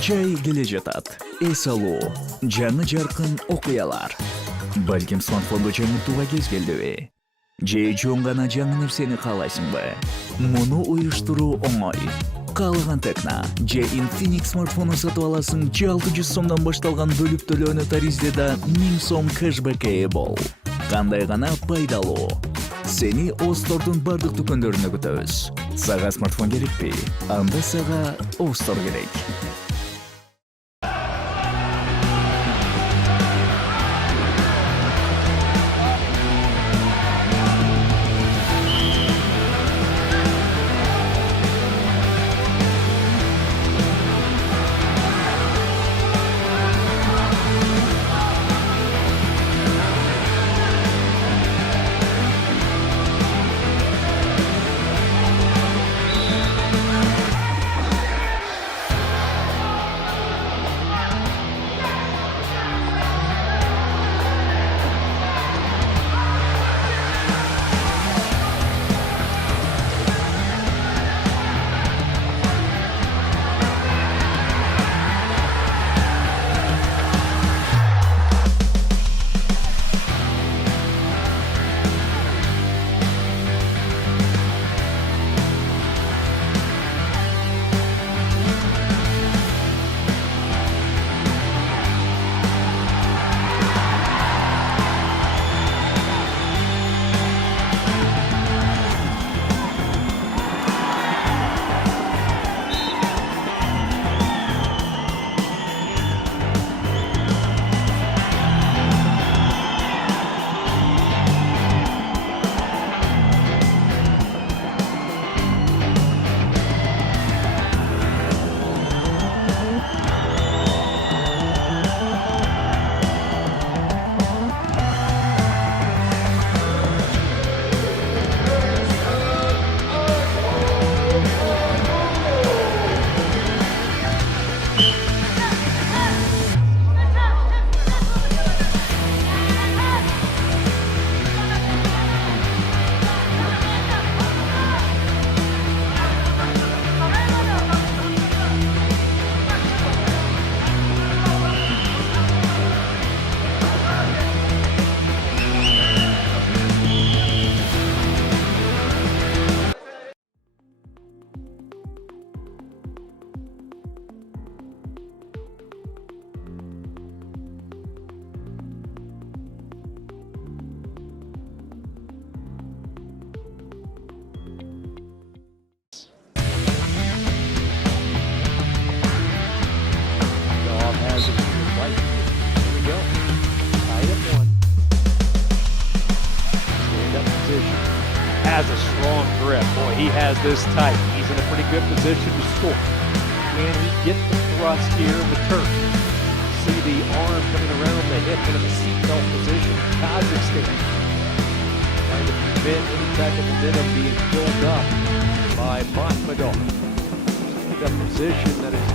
жай келе жатат. Эс алуу, жаңы жаркын окуялар. Балким смартфонду жаңыртууга кез келдиби? Же чоң гана жаңы нерсени каалайсыңбы? Муну уюштуруу оңой. Каалаган Текна же Infinix смартфонун сатып аласың, же 600 сомдон башталган бөлүп төлөөнү таризде 1000 сом кэшбэкке ээ бол. Кандай гана пайдалуу. Сени Остордун бардык дүкөндөрүнө күтөбүз. Сага смартфон керекпи? Анда сага Остор керек. Has a strong grip. Boy, he has this tight. He's in a pretty good position to score. Can he get the thrust here in the turn? See the arm coming around the hip in a seatbelt position. Kazakhstan trying to prevent any type of momentum being built up by Makhmudov. The position that is